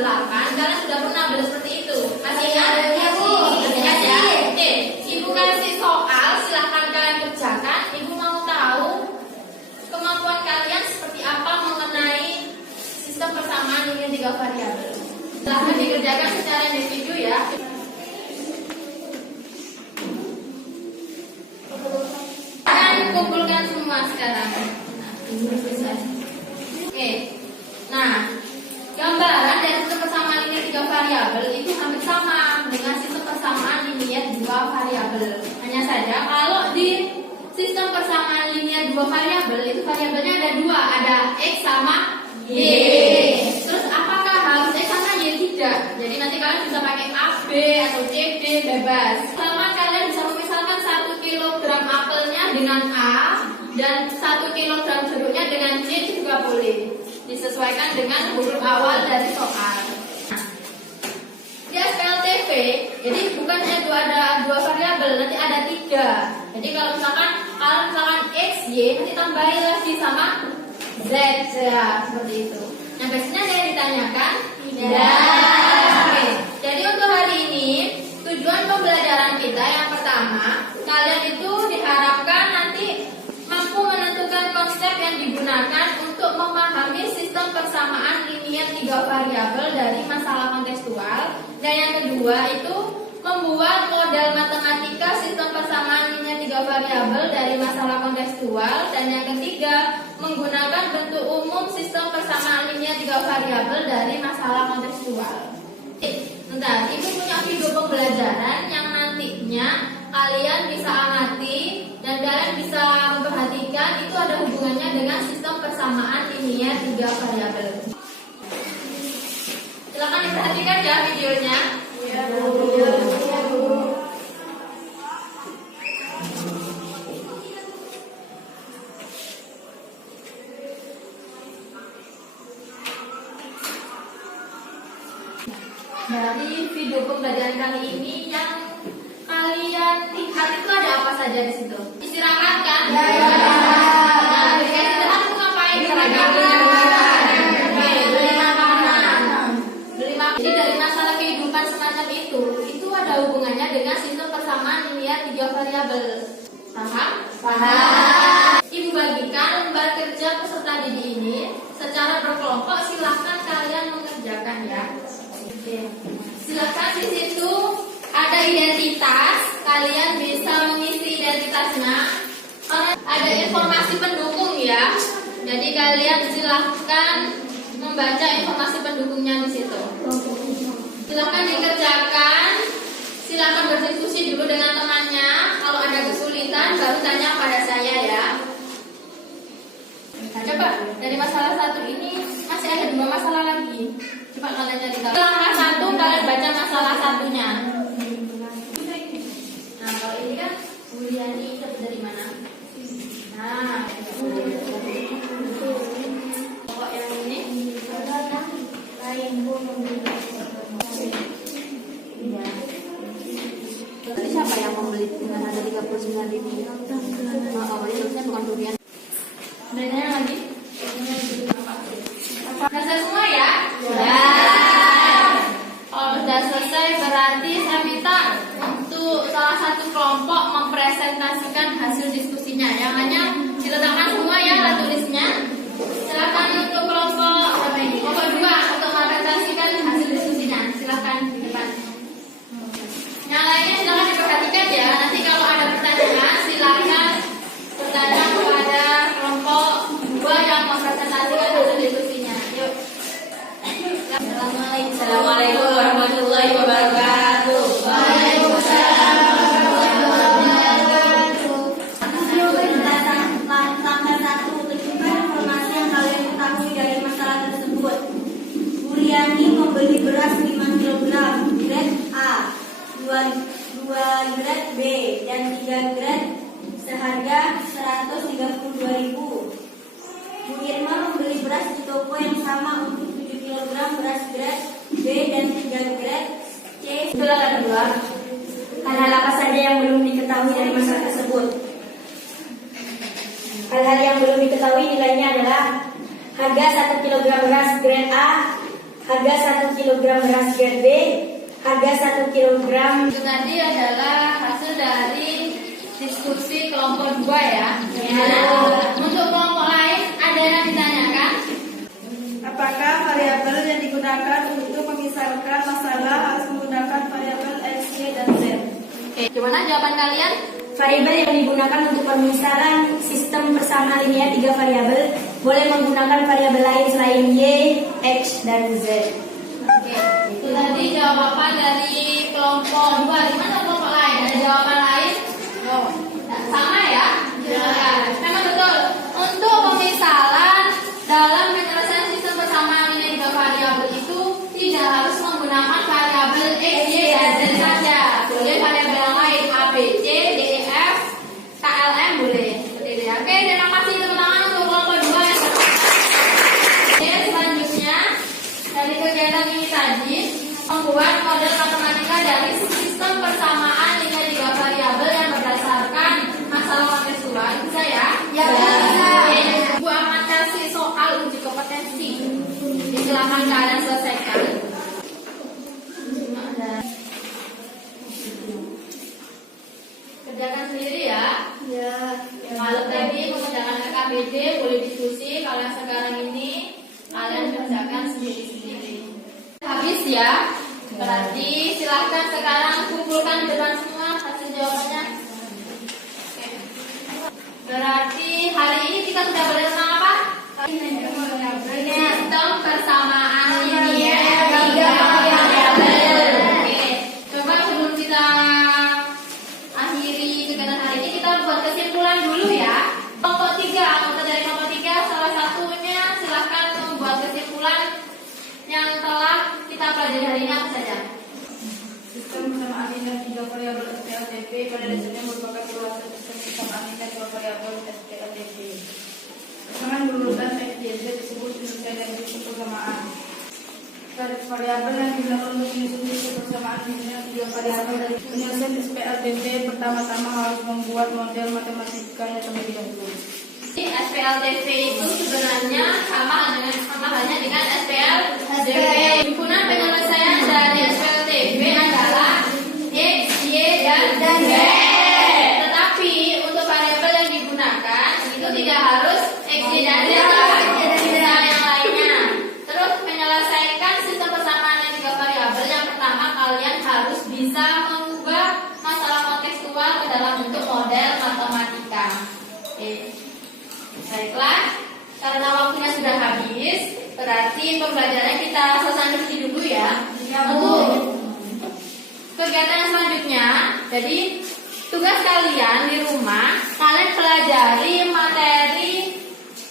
8, kalian sudah pernah belajar seperti itu. Masih ingat? Ya, Bu. Masih ingat ya? Oke, Ibu kasih soal, silahkan kalian kerjakan. Ibu mau tahu kemampuan kalian seperti apa mengenai sistem persamaan linear 3 variabel. Silahkan dikerjakan secara individu ya. Kalian kumpulkan semua sekarang. Oke. Nah, gambaran dari sistem persamaan linear 3 variabel itu hampir sama dengan sistem persamaan linear 2 variabel. Hanya saja kalau di sistem persamaan linear 2 variabel itu variabelnya ada 2, ada X sama Y. Terus apakah harus X sama Y? Tidak. Jadi nanti kalian bisa pakai AB atau CD bebas. Selama kalian bisa memisahkan 1 kg apelnya dengan A dan 1 kg jeruknya dengan C itu juga boleh. Disesuaikan dengan huruf awal dari soal. Di SPLTV, jadi bukan ada 2 variabel, nanti ada 3. Jadi kalau misalkan X, Y, nanti tambahin lagi sama Z ya, seperti itu. Nah, biasanya ada yang ditanyakan? Tidak. Oke. Jadi untuk hari ini tujuan pembelajaran kita yang pertama, kalian itu diharapkan nanti mampu menentukan konsep yang digunakan untuk memahami sistem persamaan linear 3 variabel dari masalah kontekstual. Dan yang kedua itu membuat model matematika sistem persamaan linear 3 variabel dari masalah kontekstual. Dan yang ketiga menggunakan bentuk umum sistem persamaan linear 3 variabel dari masalah kontekstual. Bentar, Ibu punya video pembelajaran yang nantinya kalian bisa amati dan kalian bisa memperhatikan itu ada hubungannya dengan sistem persamaan linear 3 variabel. Silakan diperhatikan ya videonya. Ya, Bu. Ya, Bu. Dari video pembelajaran kali ini yang kalian lihat itu ada apa saja di situ? Istirahat kan? Ya. Nah, ketika istirahat itu ngapain? Beli makanan. Jadi dari masalah kehidupan semacam itu ada hubungannya dengan sistem persamaan linear 3 variabel. Paham? Paham. Ibu bagikan lembar kerja peserta didik ini secara berkelompok. Silahkan kalian mengerjakan ya. Silakan di situ ada identitas, kalian bisa mengisi identitasnya. Ada informasi pendukung ya. Jadi kalian silahkan membaca informasi pendukungnya di situ. Silahkan dikerjakan. Silahkan berdiskusi dulu dengan temannya. Kalau ada kesulitan baru tanya pada saya ya. Nah, coba dari masalah 1 ini masih ada 2 masalah lagi. Coba kalian cari tahu. Masalah 1 kalian baca masalah 1-nya. Nah, kalau ini kan Buliani dapat dari mana? Nah, pokok yang ini Tadi siapa yang membeli dengan harga 39.000? Oh, ini harusnya bukan durian. Adanya lagi? Selesai semua ya? Ya. Kalau sudah selesai berarti saya minta untuk salah satu kelompok mempresentasikan hasil diskusinya. Yang hanya diletakkan semua ya alat tulisnya. Silakan untuk kelompok kelompok 2 untuk mempresentasikan hasil diskusinya. Silakan di depan. Yang lainnya silakan diperhatikan ya. Nanti kalau ada pertanyaan silakan bertanya kepada kelompok 2 yang mempresentasikan hasil diskusinya. Yuk. Assalamualaikum warahmatullahi wabarakatuh. Waalaikumsalam warahmatullahi wabarakatuh. Langkah 1, tentukan informasi yang kalian ketahui dari masalah tersebut. Buliani membeli beras 5 kg grade A, 2 grade B, dan 3 grade seharga 132.000. Bu Irma membeli beras di toko yang sama untuk 7 kg beras grade B dan 3 grade C. Silakan kedua. Hal-hal apa saja yang belum diketahui dari masalah tersebut? Hal-hal yang belum diketahui nilainya adalah harga 1 kg beras grade A Harga 1 kg beras grade B. Harga 1 kg. Itu tadi adalah hasil dari diskusi kelompok 2 ya. Untuk kelompok lain ada yang ditanyakan? Apakah variabel yang digunakan untuk memisahkan masalah harus menggunakan variabel X, Y, dan Z? Oke, gimana jawaban kalian? Variabel yang digunakan untuk pemisahan sistem persamaan linear 3 variabel boleh menggunakan variabel lain selain Y, X, dan Z. Oke, itu tadi jawaban dari kelompok 2. Gimana kelompok lain? Ada jawaban lain? Oh, sama ya? Ya. Memang betul. Untuk pemisahan dalam penyelesaian sistem persamaan linear 3 variabel itu tidak harus menggunakan variabel X, Y, dan Z saja. Boleh variabel yang lain A, B, C, D, E, F, K, L, M boleh. Seperti itu ya. Oke, terima kasih teman-teman untuk kelompok 2 yang Oke, selanjutnya dari kegiatan ini tadi membuat model matematika dari sistem persamaan linear 3 variabel yang berdasarkan masalah kontekstual. Bisa ya? Ya, bisa. Oke, Bu akan kasih soal uji kompetensi. Silakan kalian selesaikan. Kerjakan sendiri ya. Ya. Kalau tadi mengerjakan KKBD boleh diskusi. Kalau yang sekarang ini kalian kerjakan sendiri-sendiri. Habis ya. Berarti silahkan sekarang kumpulkan di depan semua hasil jawabannya. Oke. Berarti hari ini kita sudah boleh tentang apa? Sistem persamaan linear 3 variabel. Oke. Coba sebelum kita akhiri kegiatan hari ini kita buat kesimpulan dulu ya. Kelompok 3, anggota dari kelompok 3 salah satunya silahkan membuat kesimpulan yang telah kita pelajari hari ini apa saja. Sistem persamaan linear 3 variabel SPLTP pada dasarnya merupakan perluasan sistem persamaan linear 2 variabel SPLTP. Persamaan berurutan X, Y, Z disebut penyelesaian dari sistem persamaan. Variabel yang digunakan untuk menyusun sistem persamaan linear 3 variabel dari penyelesaian SPLTP pertama-tama harus membuat model matematikanya terlebih dahulu. SPLTP itu sebenarnya sama halnya dengan SPLDP. Himpunan penyelesaian dari SPLTP adalah X, Y, dan Z. Tetapi untuk variabel yang digunakan itu tidak harus X, Y, dan Z, bisa yang lainnya. Terus menyelesaikan sistem persamaan yang 3 variabel, yang pertama kalian harus bisa mengubah masalah kontekstual ke dalam bentuk model matematika. Oke. Baiklah, karena waktunya sudah habis, berarti pembelajarannya kita selesai dulu ya. Untuk kegiatan selanjutnya, jadi tugas kalian di rumah, kalian pelajari materi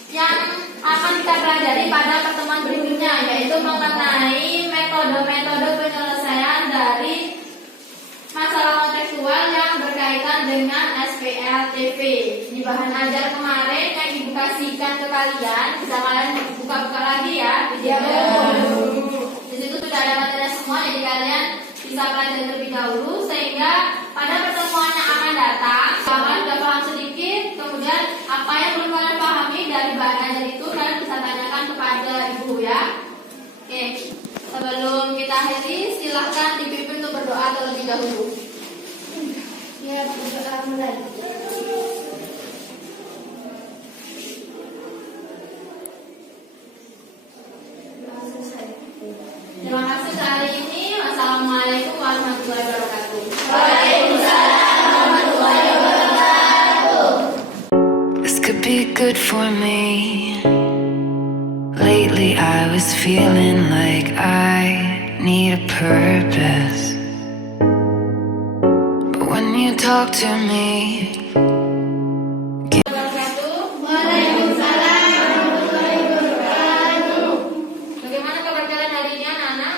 yang akan kita pelajari pada pertemuan berikutnya, yaitu mengenai metode-metode penyelesaian dari masalah kontekstual yang berkaitan dengan SPLTP. Di bahan ajar kemarin yang dikasihkan ke kalian, bisa kalian buka-buka lagi ya videonya. Di situ sudah ada materi semua, jadi kalian bisa pelajari terlebih dahulu sehingga pada pertemuan yang akan datang kalian sudah paham sedikit. Kemudian apa yang belum kalian pahami dari bahan ajar itu kalian bisa tanyakan kepada ibu ya. Oke, sebelum kita akhiri silahkan dipimpin untuk berdoa terlebih dahulu. Ya, berdoa mulai. Terima kasih hari ini. Wassalamualaikum warahmatullahi wabarakatuh. Waalaikumsalam warahmatullahi wabarakatuh. This could be good for me. Lately I was feeling like I need a purpose. But when you talk to me, Waalaikumsalam warahmatullahi wabarakatuh. Bagaimana kabar kalian hari ini anak-anak?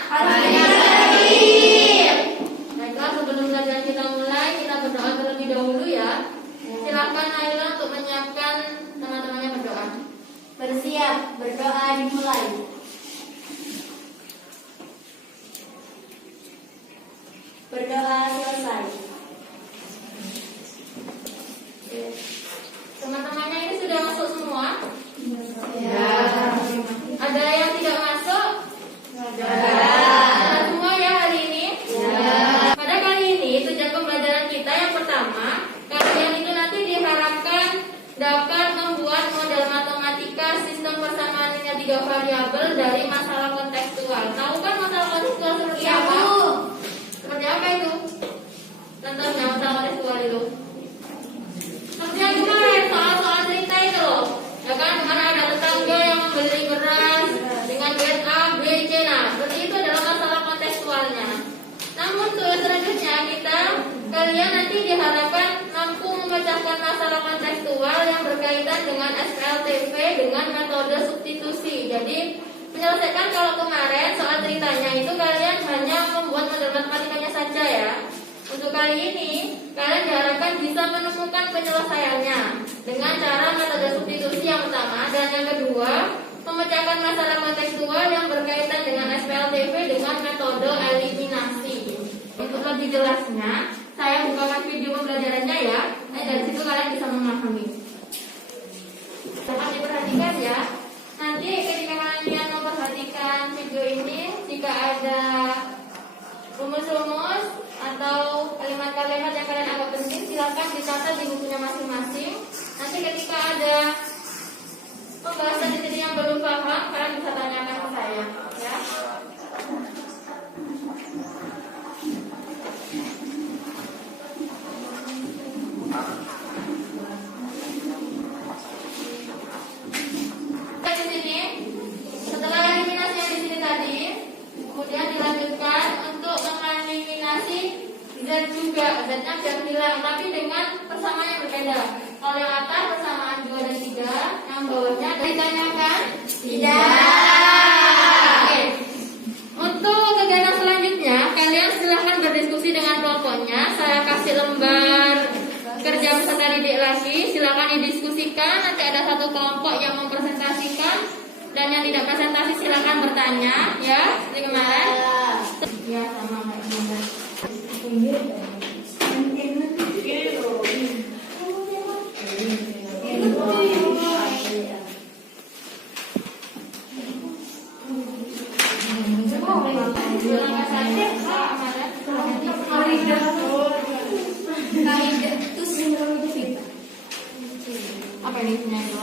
Baiklah, sebelum pelajaran kita mulai, kita berdoa terlebih dahulu ya. Silakan Naila untuk menyiapkan teman-temannya berdoa. Bersiap, berdoa dimulai. Berdoa selesai. Teman-temannya ini sudah masuk semua? Ya. Ada yang tidak masuk? Ada. kalian nanti diharapkan mampu memecahkan masalah kontekstual yang berkaitan dengan SPLTV dengan metode substitusi. Jadi menyelesaikan, kalau kemarin soal ceritanya itu kalian hanya membuat model matematikanya saja ya. Untuk kali ini kalian diharapkan bisa menemukan penyelesaiannya dengan cara metode substitusi yang pertama, dan yang kedua memecahkan masalah kontekstual yang berkaitan dengan SPLTV dengan metode eliminasi. Untuk lebih jelasnya, saya bukakan video pembelajarannya ya. Dari situ kalian bisa memahami. Dapat diperhatikan ya. Nanti ketika kalian memperhatikan video ini, jika ada rumus-rumus atau kalimat-kalimat yang kalian anggap penting, silakan dicatat di bukunya masing-masing. Nanti ketika ada pembahasan di sini yang belum paham, kalian bisa tanyakan ke saya ya. Di sini, setelah eliminasi yang di sini tadi, kemudian dilanjutkan untuk mengeliminasi Z juga, Z-nya biar hilang, tapi dengan persamaan yang berbeda. Kalau yang atas persamaan 2 dan 3, yang bawahnya ditanyakan tidak. Oke. Untuk kegiatan selanjutnya, kalian silahkan berdiskusi dengan kelompoknya. Saya kasih lembar kerja peserta didik lagi, silakan didiskusikan. Nanti ada satu kelompok yang mempresentasikan, dan yang tidak presentasi silakan bertanya ya, seperti kemarin. Ya, sama kayak kemarin. Apa ini sebenarnya?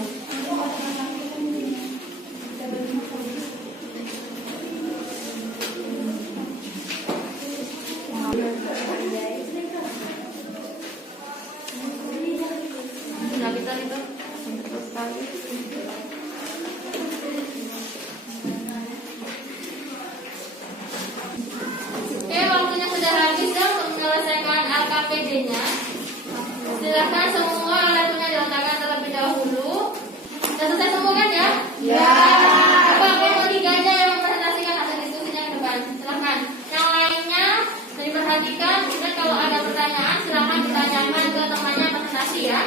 Oke, waktunya sudah habis ya untuk menyelesaikan LKPD-nya. Silakan semua alatnya diletakkan terlebih dahulu. Sudah selesai semua kan ya? Ya. Coba kelompok 3 aja yang mempresentasikan hasil diskusinya ke depan. Silakan. Yang lainnya diperhatikan. Kemudian kalau ada pertanyaan silakan ditanyakan ke temannya presentasi ya.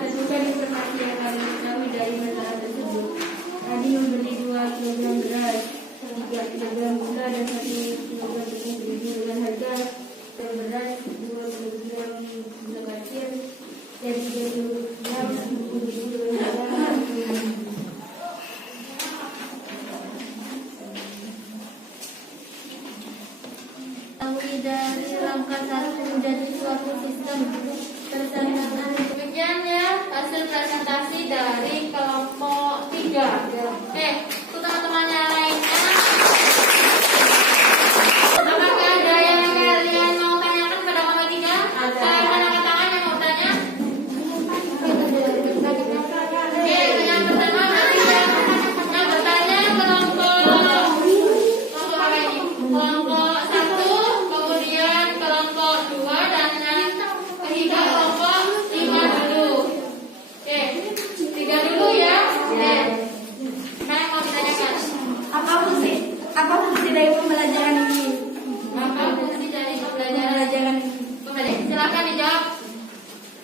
Tentukan informasi yang kami ketahui dari masalah tersebut. Tadi membeli 2 kg beras, 3 kg gula, dan 1 kg tepung terigu dengan harga beras 2 kg gula pasir dan 3 kg tepung terigu dengan harga dari langkah 1 menjadi suatu sistem persaingan. Demikian ya hasil presentasi dari kelompok 3. Oke, untuk teman-teman yang lainnya, apakah ada yang kalian mau tanyakan pada kelompok 3? Ada. Angkat tangan yang mau tanya. Oke, yang pertama nanti yang bertanya kelompok apa ini? Kelompok 1, kemudian kelompok 2, dan yang ketiga kelompok 5 dulu. Oke, 3 dulu ya. Oke. Saya mau ditanyakan. Apa fungsi dari pembelajaran ini? Apa fungsi dari pembelajaran ini? Oke, silakan dijawab.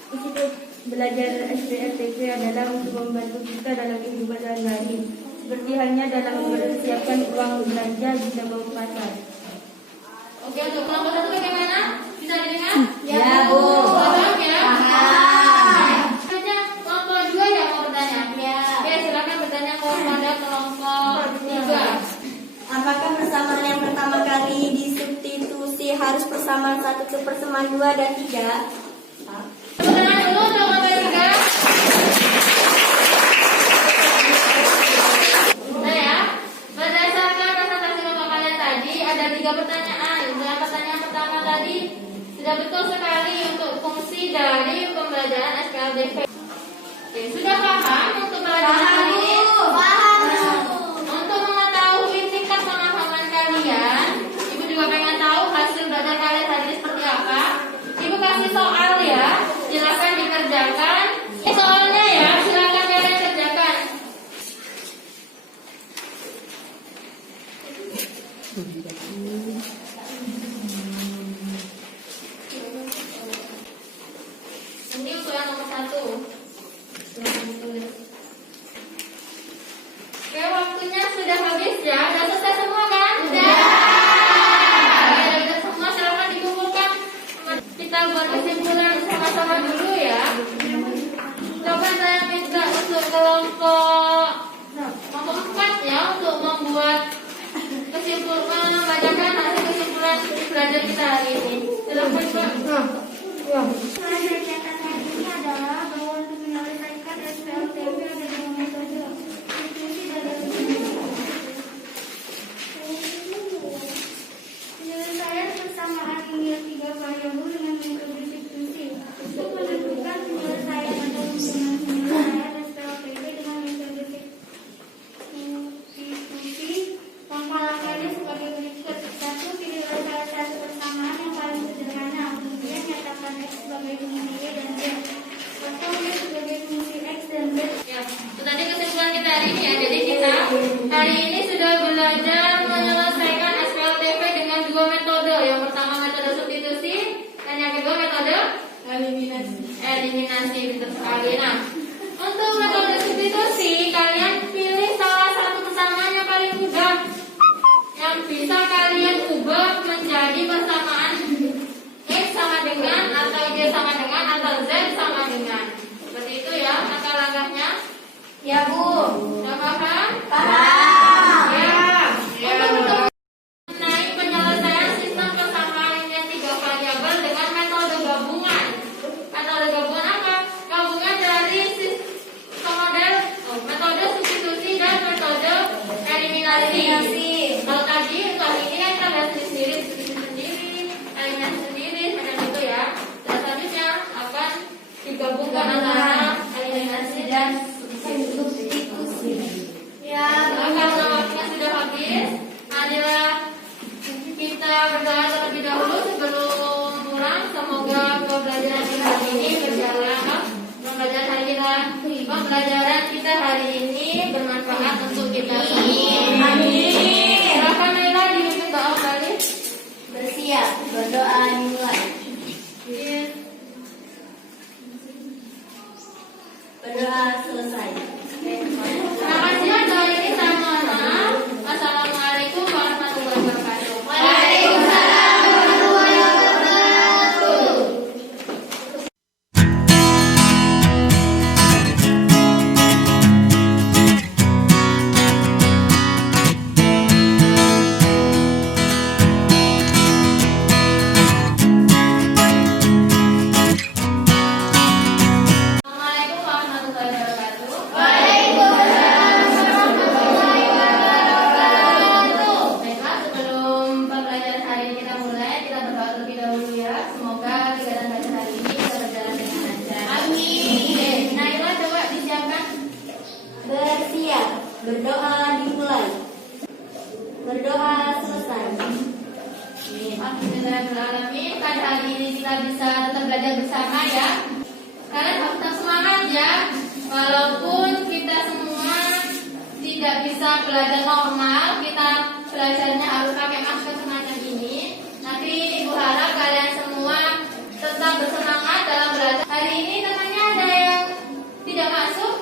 Di situ belajar SPLTV adalah untuk membantu kita dalam kehidupan sehari-hari, seperti halnya dalam mempersiapkan uang belanja jika mau ke pasar. Oke, untuk kelompok 1 bagaimana? Bisa didengar? Ya, Bu. Paham ya? Paham. Hanya kelompok 2 yang mau bertanya? Ya. Oke, silakan bertanya kepada kelompok 3. Apakah persamaan yang pertama kali disubstitusi harus persamaan 1 ke persamaan 2 dan 3? Pertanyaan dulu untuk kelompok 3. Nah ya, Sudah selesai semua kan? Sudah. Sudah semua, silakan dikumpulkan. Kita buat kesimpulan sama-sama dulu ya. Coba saya minta untuk kelompok 4 ya untuk membuat kesimpulan, membacakan hasil kesimpulan belajar kita hari ini. Silakan Pak. Pelajaran catat hari ini adalah bahwa untuk menyelesaikan SPLTP ada dua metode, substitusi dan eliminasi. Penyelesaian persamaan linear 3 variabel dengan metode substitusi. Untuk menentukan penyelesaian atau hubungan penyelesaian SPLTP dengan metode substitusi, langkah-langkahnya sebagai berikut. 1. Pilihlah salah satu persamaan yang paling sederhana. Kemudian nyatakan X sebagai fungsi Y dan Z, atau Y sebagai fungsi X dan Z. Ya, itu tadi kesimpulan kita hari ini ya. Jadi kita hari ini sudah belajar menyelesaikan SPLTP dengan dua metode. Yang pertama metode substitusi dan yang kedua metode eliminasi. Betul sekali. Nah, untuk metode substitusi kalian pilih salah satu persamaan yang paling mudah yang bisa kalian ubah menjadi persamaan X sama dengan atau Y sama dengan atau Z sama dengan. Seperti itu ya langkah-langkahnya. Ya Bu. Sudah paham? Paham. Ya. Untuk mengenai penyelesaian sistem persamaan linear 3 variabel dengan metode gabungan. Metode gabungan apa? Gabungan dari metode substitusi dan metode eliminasi. Kalau tadi untuk ini kan kita lihat sendiri, substitusi sendiri, eliminasi sendiri, macam itu ya. Dan selanjutnya akan digabungkan antara eliminasi dan substitusi. Ya, karena waktunya sudah habis, marilah kita berdoa terlebih dahulu sebelum pulang. Semoga pembelajaran kita hari ini berjalan. Pembelajaran kita hari ini bermanfaat untuk kita semua. Amin. Silakan Naila dipimpin doa kali. Bersiap, berdoa dimulai. Berdoa selesai. Terima kasih ya, doa ini saya mohon maaf. Wassalamualaikum warahmatullahi wabarakatuh. Waalaikumsalam warahmatullahi wabarakatuh. Assalamualaikum warahmatullahi wabarakatuh. Waalaikumsalam warahmatullahi wabarakatuh. Baiklah, sebelum pembelajaran hari ini kita mulai, kita berdoa terlebih dahulu ya. Semoga kegiatan belajar hari ini bisa berjalan dengan lancar. Amin. Naila coba disiapkan. Bersiap, berdoa dimulai. Berdoa selesai. Alhamdulillahirrahmanirrahim. Pada hari ini kita bisa tetap belajar bersama ya. Kalian harus tetap semangat ya. Walaupun kita semua tidak bisa belajar normal, kita belajarnya harus pakai masker semacam ini. Tapi Ibu harap kalian semua tetap bersemangat dalam belajar. Hari ini temannya ada yang tidak masuk?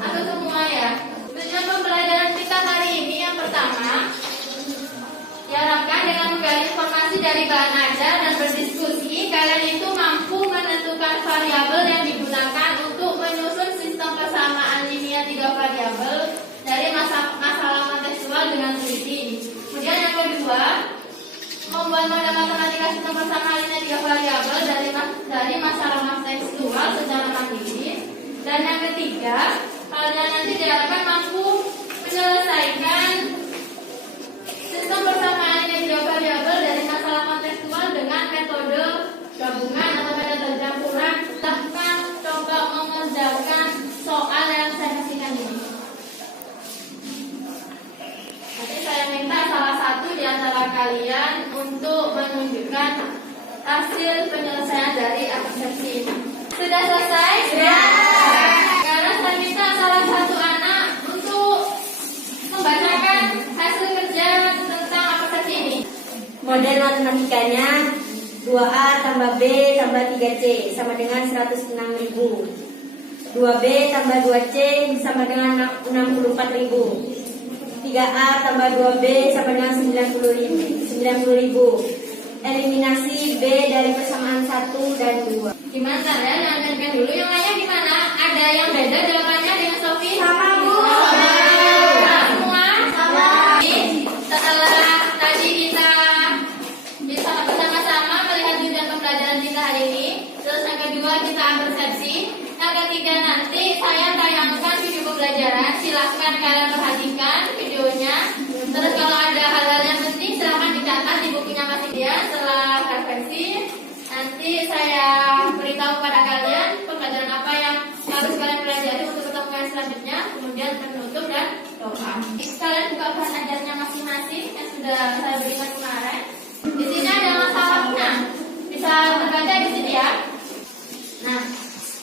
Aku semua ya. Tujuan pembelajaran kita hari ini yang pertama, diharapkan dengan menggali informasi dari bahan ajar dan berdiskusi, kalian itu mampu menentukan variabel yang digunakan untuk menyusun sistem persamaan linear 3 variabel dari masalah kontekstual dengan teliti. Kemudian yang kedua, membuat model matematika sistem persamaan linear 3 variabel dari masalah kontekstual secara mandiri. Dan yang ketiga, kalian nanti diharapkan mampu menyelesaikan sistem persamaan linear 3 variabel dari masalah kontekstual dengan metode gabungan atau metode campuran. Bahkan coba mengerjakan soal yang saya kasihkan ini. Nanti saya minta salah satu di antara kalian untuk menunjukkan hasil penyelesaian dari eksepsi ini. Sudah selesai? Sudah. Sekarang saya minta salah satu anak untuk membacakan hasil kerja tentang eksepsi ini. Model matematikanya 2A tambah B tambah 3C sama dengan 106.000. 2B tambah 2C sama dengan 64.000. 3A tambah 2B sama dengan 90.000. Eliminasi B dari persamaan 1 dan 2. Gimana kalian? Yang gantian dulu. Yang lainnya gimana? Ada yang beda jawabannya dengan Sofi? Sama, Bu. Sama semua? Sama. Setelah tadi kita bisa bersama-sama melihat tujuan pembelajaran kita hari ini, terus yang kedua kita persepsi, yang ketiga nanti saya tayangkan video pembelajaran. Silahkan kalian perhatikan videonya. Terus kalau ada hal-hal yang penting silahkan dicatat di bukunya masing dia. Setelah referensi, nanti saya beritahu kepada kalian pembelajaran apa yang harus kalian pelajari untuk pertemuan selanjutnya, kemudian penutup dan doa. Kalian buka bahan ajarnya masing-masing yang sudah saya berikan kemarin. Di sini ada masalahnya, bisa terbaca di sini ya. Nah,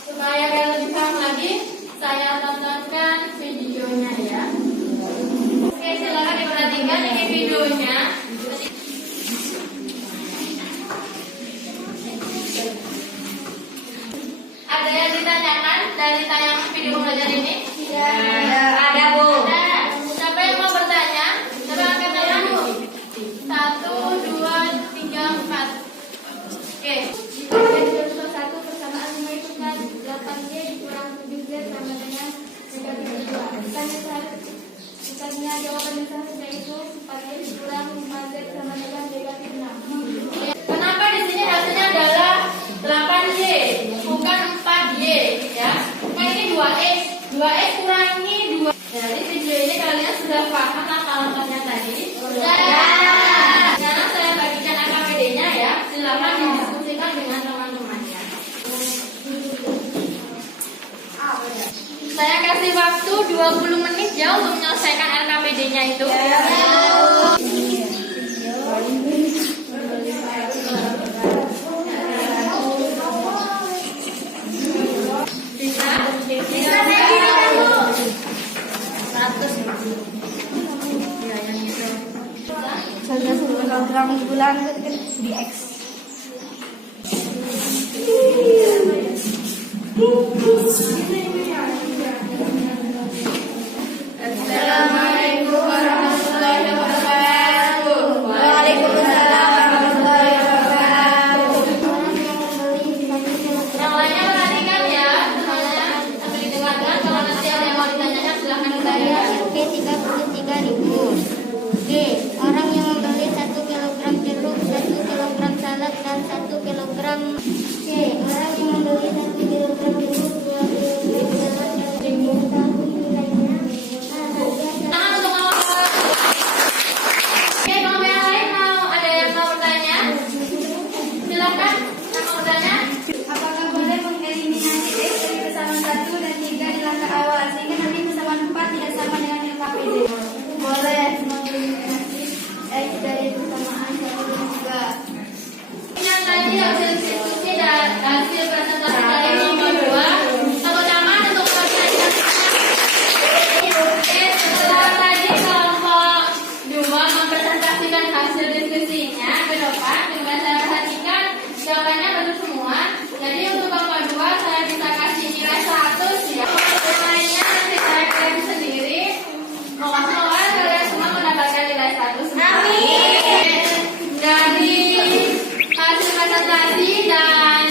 supaya kalian lebih paham lagi, saya tontonkan videonya ya. Oke, silakan diperhatikan ini videonya. Ada yang ditanyakan dari tayangan video pembelajaran ini? Ada, Bu. Ada. Siapa yang mau bertanya? Coba angkat tangan, Bu. 1, 2, 3, 4. Oke. Contoh 1 persamaan mengaitkan 8G kurang 7G sama dengan negatif 2. Misalnya jawaban misalnya yaitu 4G kurang 5Z sama dengan negatif 6. Kenapa di sini hasilnya adalah 8Y bukan 4Y ya? Kan ini 2X. 2X kurangi 2. Dari video ini kalian sudah paham langkah-langkahnya tadi? Sudah. Sekarang saya bagikan AKPD-nya ya. Silakan didiskusikan dengan teman-temannya. Saya kasih waktu 20 menit ya untuk menyelesaikan RKPD-nya itu. Bisa Bu. 100. Ya, yang itu. 10 kilogram bulan di X. Assalamualaikum warahmatullahi wabarakatuh. Waalaikumsalam warahmatullahi wabarakatuh. Yang lainnya perhatikan ya, semuanya sambil didengarkan. Kalau nanti ada yang mau ditanyakan silahkan ditanyakan. P 33.000. G. Orang yang membeli 1 kilogram jeruk, 1 kilogram salad, dan 1 kilogram. C. Orang yang membeli 1 kilogram jeruk, 2 kilogram salad, dan 1 tahun nilainya. Tangan untuk awal. Oke, kalau yang lain ada yang mau bertanya? Silakan. Yang mau bertanya? Apakah boleh mengeliminasi X dari persamaan 1 dan 3 di langkah awal sehingga nanti persamaan 4 tidak sama dengan LKPD? Boleh mengeliminasi X dari persamaan 1 dan 3. Yang tadi hasil diskusi dan hasil presentasi dari minggu 2. Sama-sama untuk Oke, setelah tadi kelompok 2 mempresentasikan hasil diskusinya ke depan, coba saya perhatikan jawabannya betul semua. Jadi untuk kelompok 2 saya bisa kasih nilai 100 ya. Yang lainnya nanti saya koreksi sendiri. Moga-moga kalian semua mendapatkan nilai 100. Amin. Dari hasil presentasi dan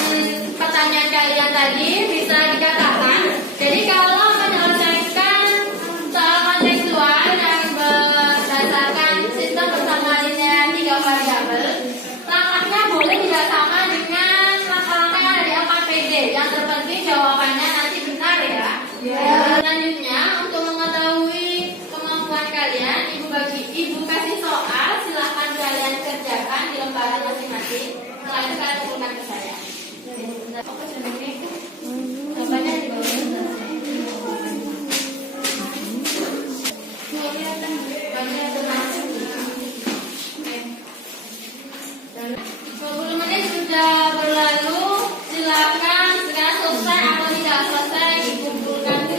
pertanyaan kalian tadi bisa dikatakan, jadi kalau menyelesaikan soal kontekstual yang berdasarkan sistem persamaan linear 3 variabel, langkahnya boleh tidak sama dengan langkah-langkah yang ada di AKPD. Yang terpenting jawabannya nanti benar ya. Selanjutnya untuk mengetahui kemampuan kalian, ibu kasih soal, silahkan kalian kerjakan di lembaran masing-masing. Setelah itu kalian kumpulkan ke saya. Oke, sudah ini. Jawabannya di bawah ini. Banyak termasuk. Oke. 20 menit sudah berlalu. Silakan sekarang selesai atau tidak selesai dikumpulkan ke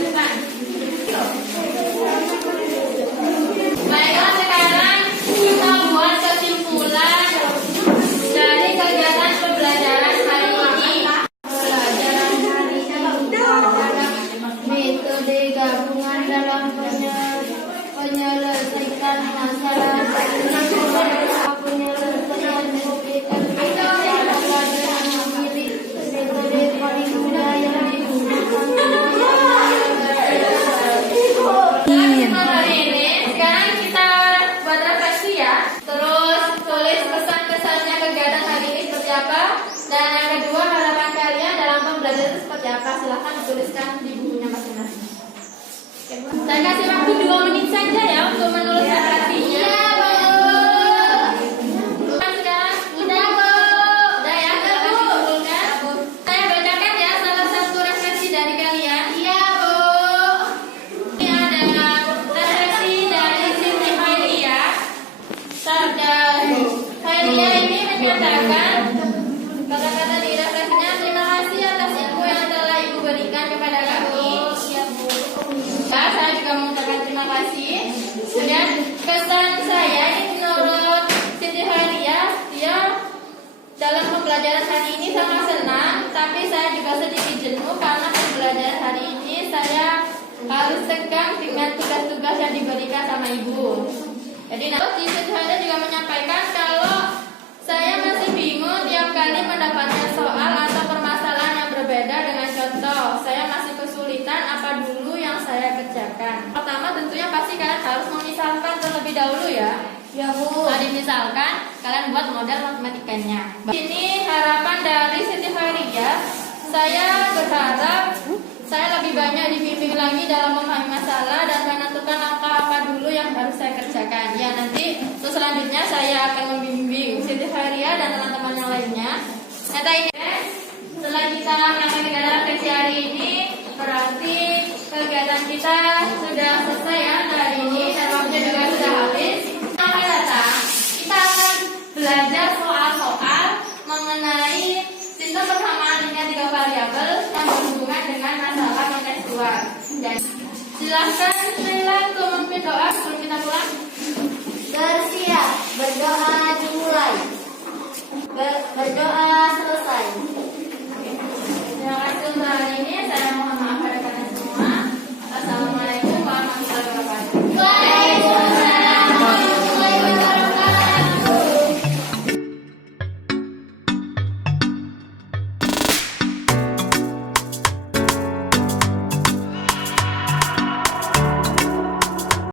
Saya kasih waktu 2 menit saja ya untuk menulis referensinya. Iya, Bu. Sekarang Udah, Bu. udah ya, kasih kumpulkan. Saya bacakan ya salah satu referensi dari kalian. Iya, Bu. Ini ada referensi dari Siti Khairia. Khairia ini menyatakan kata-kata di referensinya, terima kasih atas ilmu yang telah Ibu berikan kepada kami. Iya, Bu. Ya, saya juga mengucapkan terima kasih. Kemudian kesan saya ini menurut Siti Khairia, dia dalam pembelajaran hari ini sangat senang, tapi saya juga sedikit jenuh karena pembelajaran hari ini saya harus tegang dengan tugas-tugas yang diberikan sama Ibu. Jadi nanti Siti Khairia juga menyampaikan kalau saya masih bingung tiap kali mendapatkan soal atau permasalahan yang berbeda dengan contoh. Saya masih kesulitan apa dulu yang saya kerjakan. Pertama tentunya pasti kalian harus memisalkan terlebih dahulu ya. Ya, Bu. Setelah dimisalkan, kalian buat model matematikanya. Ini harapan dari Siti Khairia. Saya berharap saya lebih banyak dibimbing lagi dalam memahami masalah dan menentukan langkah apa dulu yang harus saya kerjakan. Ya, nanti untuk selanjutnya saya akan membimbing Siti Khairia dan teman-teman yang lainnya. Kata ini, setelah kita melakukan kegiatan refleksi hari ini, berarti kegiatan kita sudah selesai ya hari ini dan waktunya juga sudah habis. Akan datang, kita akan belajar soal-soal mengenai sistem persamaan dengan 3 variabel yang berhubungan dengan masalah kontekstual. Dan silakan Sheila untuk memimpin doa sebelum kita pulang. Bersiap, berdoa dimulai. Berdoa selesai. Terima kasih untuk hari ini. Saya mohon